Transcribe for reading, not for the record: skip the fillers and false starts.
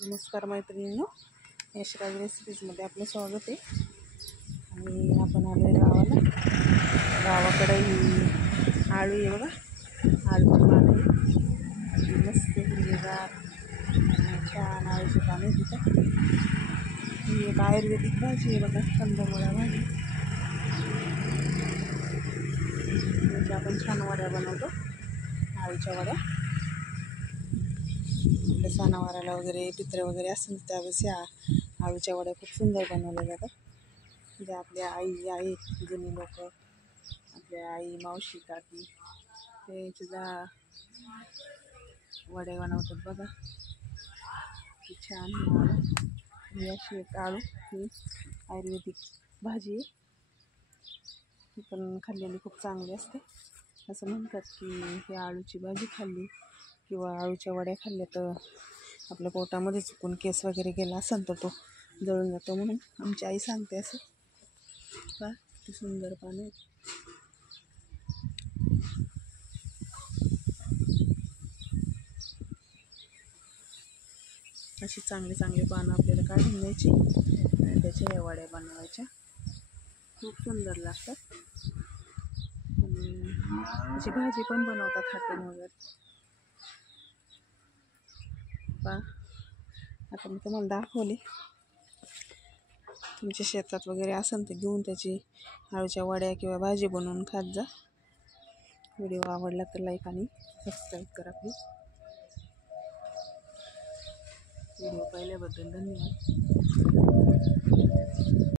नमस्कार मैत्रिणींनो, यशराज रेसिपीजमध्ये आपलं स्वागत आहे. आणि आपण आलो गावाला. गावाकडे ही आळू आहे बघा, आळूची पानं आहे, मस्त हिरवेगार छान आळूची पानं आहे तिथं. ही एक आयुर्वेदिक भाजी आहे बघा, कंदमुळा भाजी. म्हणजे आपण छान वड्या बनवतो, आळूच्या वड्या. सणावाराला वगैरे पित्र वगैरे असेल त्यावेळेस या आळूच्या वड्या खूप सुंदर बनवल्या जातात. म्हणजे आपल्या आई जुनी लोक, आपल्या आई, मावशी, काकी ते सुद्धा वडे बनवतात बघा. ती छान ही अशी एक आळू, ही आयुर्वेदिक भाजी आहे. ती पण खाल्लेली खूप चांगली असते. असं म्हणतात की ही आळूची भाजी खाल्ली किंवा आळूच्या वड्या खाल्ल्या तर आपल्या पोटामध्ये चुकून केस वगैरे गेला असेल तर तो जळून जातो, म्हणून आमची आई सांगते असं. का किती सुंदर पानं आहेत. अशी चांगली चांगली पानं आपल्याला काढून घ्यायची आणि त्याच्या या वड्या बनवायच्या. खूप सुंदर लागतात. आणि अशी भाजी पण बनवतात हाटून वगैरे. आता मी तुम्हाला दाखवली. तुमच्या शेतात वगैरे असेल तर घेऊन त्याची आळूच्या वड्या किंवा भाजी बनवून खात जा. व्हिडिओ आवडला तर लाईक आणि सबस्क्राईब करा प्लीज. व्हिडिओ पाहिल्याबद्दल धन्यवाद.